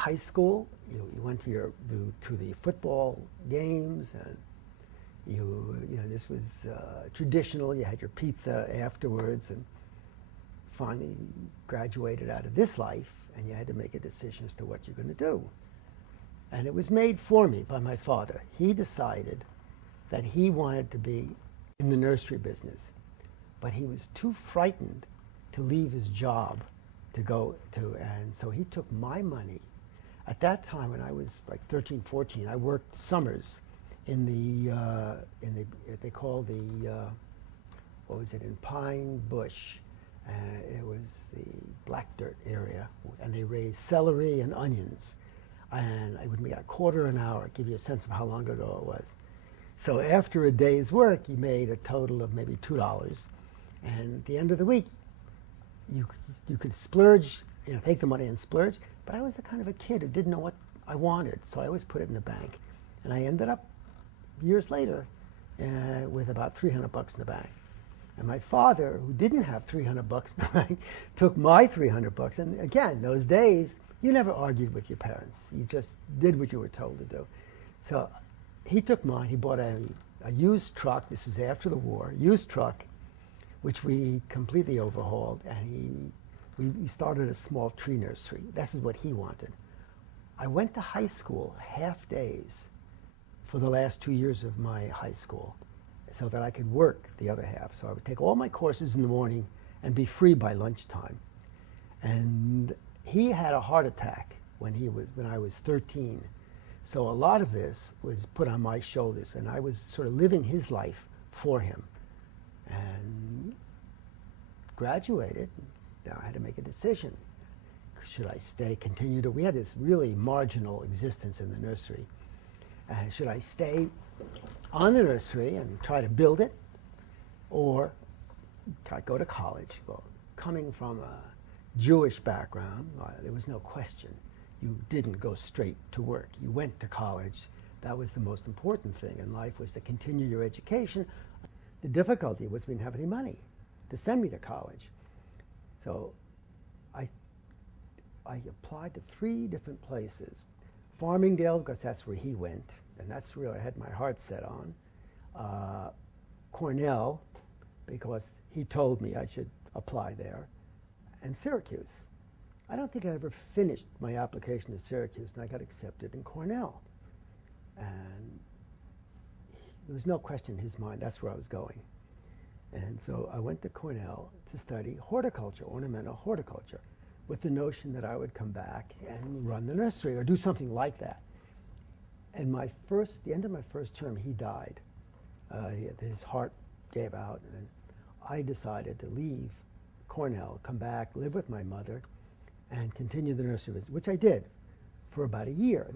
high school, you went to the football games, and you know this was traditional. You had your pizza afterwards, and finally graduated out of this life, and you had to make a decision as to what you're going to do. And it was made for me by my father. He decided that he wanted to be in the nursery business, but he was too frightened to leave his job to go to, and so he took my money. At that time, when I was like 13, 14, I worked summers in they call the, what was it, in Pine Bush. It was the black dirt area, and they raised celery and onions. And it would be a quarter an hour, give you a sense of how long ago it was. So after a day's work, you made a total of maybe $2. And at the end of the week, you could splurge, take the money and splurge. But I was the kind of a kid who didn't know what I wanted, so I always put it in the bank. And I ended up, years later, with about $300 in the bank. And my father, who didn't have $300 in the bank, took my $300. And again, those days, you never argued with your parents. You just did what you were told to do. So he took mine. He bought a used truck. This was after the war. Used truck, which we completely overhauled. And we started a small tree nursery. This is what he wanted. I went to high school half days for the last 2 years of my high school so that I could work the other half. So I would take all my courses in the morning and be free by lunchtime. And he had a heart attack when I was 13. So a lot of this was put on my shoulders, and I was sort of living his life for him. And graduated. Now I had to make a decision. Should I continue to, we had this really marginal existence in the nursery. Should I stay on the nursery and try to build it, or try to go to college? Well, coming from a Jewish background, there was no question. You didn't go straight to work. You went to college. That was the most important thing in life, was to continue your education. The difficulty was we didn't have any money to send me to college. So I applied to 3 different places. Farmingdale, because that's where he went, and that's where I had my heart set on. Cornell, because he told me I should apply there. And Syracuse. I don't think I ever finished my application to Syracuse, and I got accepted in Cornell. And there was no question in his mind that's where I was going. And so I went to Cornell to study horticulture, ornamental horticulture, with the notion that I would come back and run the nursery or do something like that. And the end of my first term, he died. His heart gave out, and I decided to leave Cornell, come back, live with my mother, and continue the nursery business, which I did for about a year.